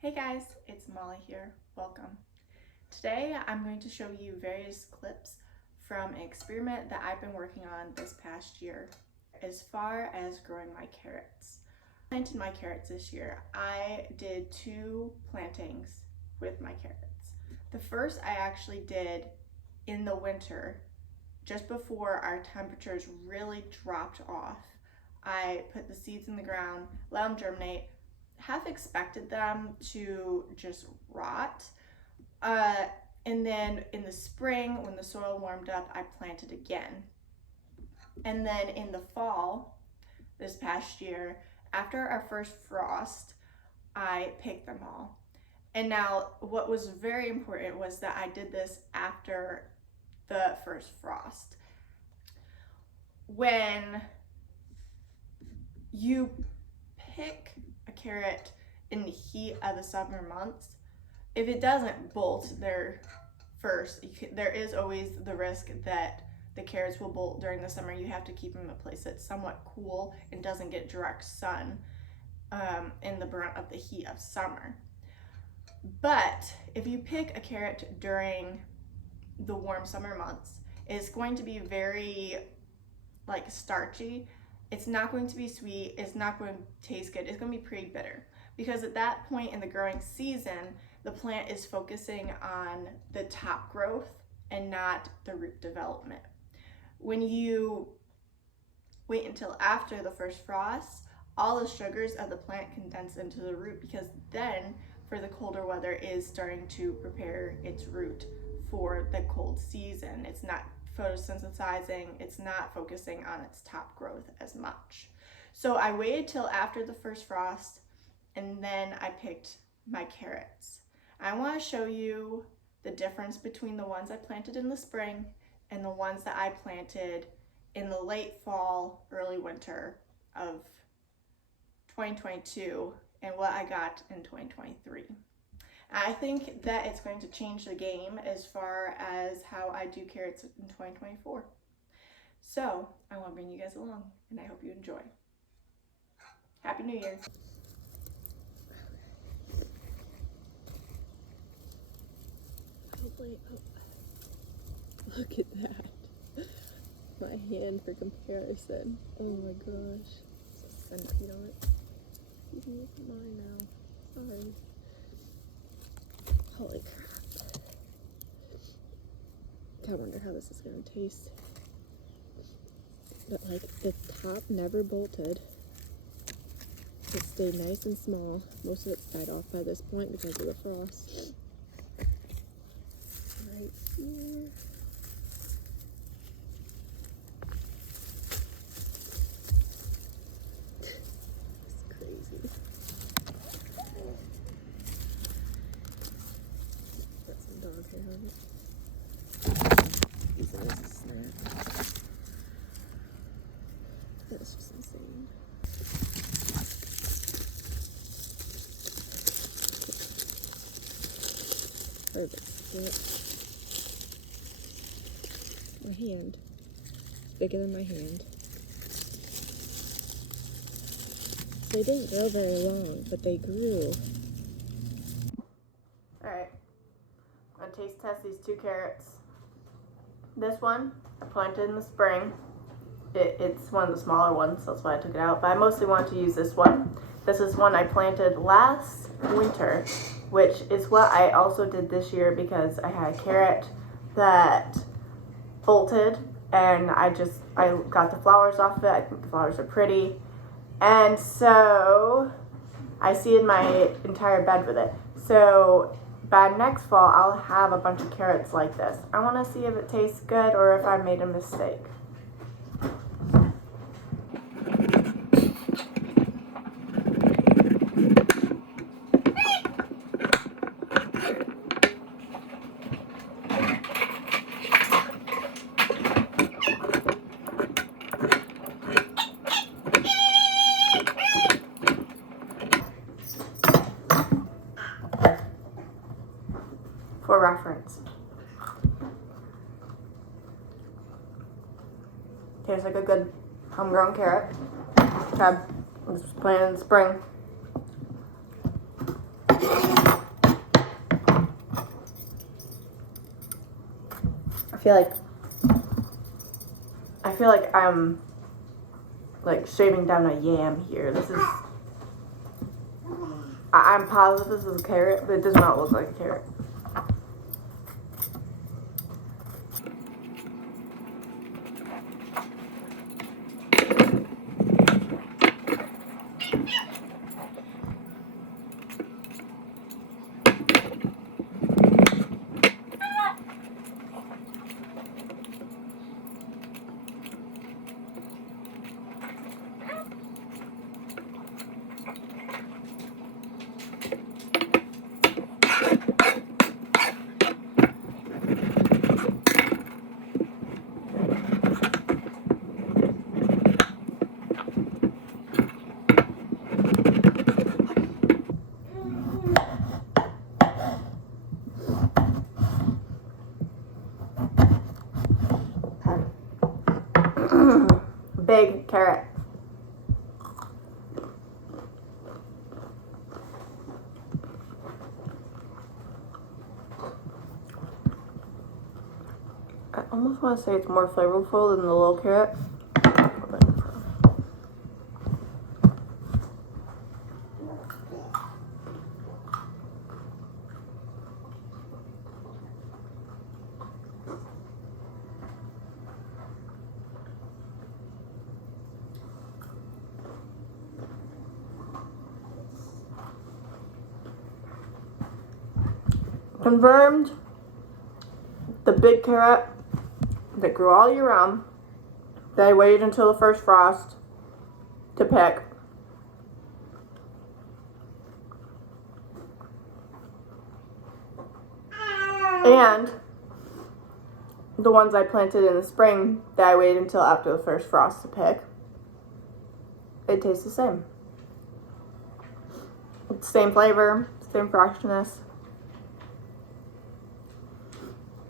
Hey guys, it's Molly here. Welcome. Today I'm going to show you various clips from an experiment that I've been working on this past year as far as growing my carrots. I planted my carrots this year. I did 2 plantings with my carrots. The first I actually did in the winter, just before our temperatures really dropped off. I put the seeds in the ground, let them germinate, half expected them to just rot. And then in the spring, when the soil warmed up, I planted again. And then in the fall, this past year, after our first frost, I picked them all. And now what was very important was that I did this after the first frost. When you pick a carrot in the heat of the summer months, if it doesn't bolt there first, there is always the risk that the carrots will bolt during the summer. You have to keep them in a place that's somewhat cool and doesn't get direct sun in the brunt of the heat of summer. But if you pick a carrot during the warm summer months, it's going to be very starchy. It's not going to be sweet, it's not going to taste good, it's going to be pretty bitter. Because at that point in the growing season, the plant is focusing on the top growth and not the root development. When you wait until after the first frost, all the sugars of the plant condense into the root, because then for the colder weather is starting to prepare its root for the cold season. It's not photosynthesizing, it's not focusing on its top growth as much. So I waited till after the first frost and then I picked my carrots. I want to show you the difference between the ones I planted in the spring and the ones that I planted in the late fall, early winter of 2022 and what I got in 2023. I think that it's going to change the game as far as how I do carrots in 2024. So I want to bring you guys along and I hope you enjoy. Happy New Year. Look at that. My hand for comparison. Oh my gosh. There's a centipede on it. Excuse me, it's mine now. Sorry. Holy crap. I wonder how this is gonna taste. But the top never bolted. It stayed nice and small. Most of it's died off by this point because of the frost. Right here. It's crazy. Got some dog hair on it. Use it as a snack. That's just insane. Perfect. My hand. Bigger than my hand. They didn't grow very long, but they grew. Alright, I'm gonna taste test these 2 carrots. This one I planted in the spring. It's one of the smaller ones, so that's why I took it out. But I mostly wanted to use this one. This is one I planted last winter, which is what I also did this year because I had a carrot that bolted and I got the flowers off of it. I think the flowers are pretty. And so I seeded my entire bed with it. So by next fall, I'll have a bunch of carrots like this. I want to see if it tastes good or if I made a mistake. For reference. Tastes like a good homegrown carrot. Okay, I'm just planted in the spring. feel like I'm like shaving down a yam here. This is, I'm positive this is a carrot, but it does not look like a carrot. Big carrot. I almost want to say it's more flavorful than the little carrot. Confirmed, the big carrot that grew all year round, that I waited until the first frost to pick. And the ones I planted in the spring that I waited until after the first frost to pick. It tastes the same. It's the same flavor, same freshness.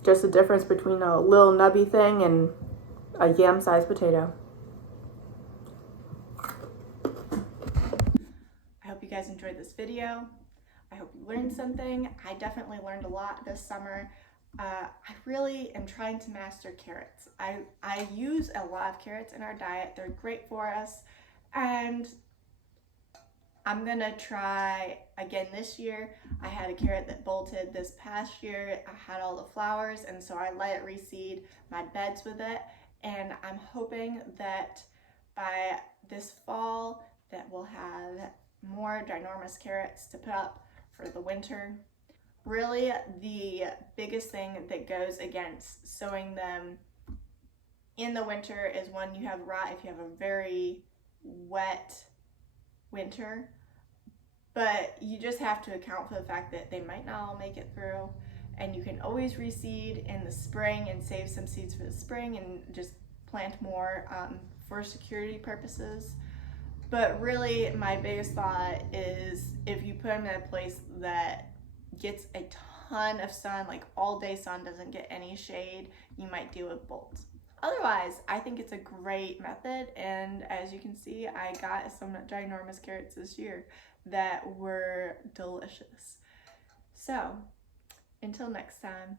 Just the difference between a little nubby thing and a yam-sized potato. I hope you guys enjoyed this video. I hope you learned something. I definitely learned a lot this summer. I really am trying to master carrots. I use a lot of carrots in our diet. They're great for us. And I'm gonna try again this year. I had a carrot that bolted this past year. I had all the flowers, and so I let it reseed my beds with it. And I'm hoping that by this fall that we'll have more ginormous carrots to put up for the winter. Really, the biggest thing that goes against sowing them in the winter is when you have rot, if you have a very wet winter. But you just have to account for the fact that they might not all make it through, and you can always reseed in the spring and save some seeds for the spring and just plant more for security purposes. But really, my biggest thought is if you put them in a place that gets a ton of sun, like all day sun, doesn't get any shade, you might deal with bolts. Otherwise, I think it's a great method, and as you can see, I got some ginormous carrots this year that were delicious. So, until next time,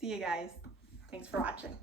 see you guys. Thanks for watching.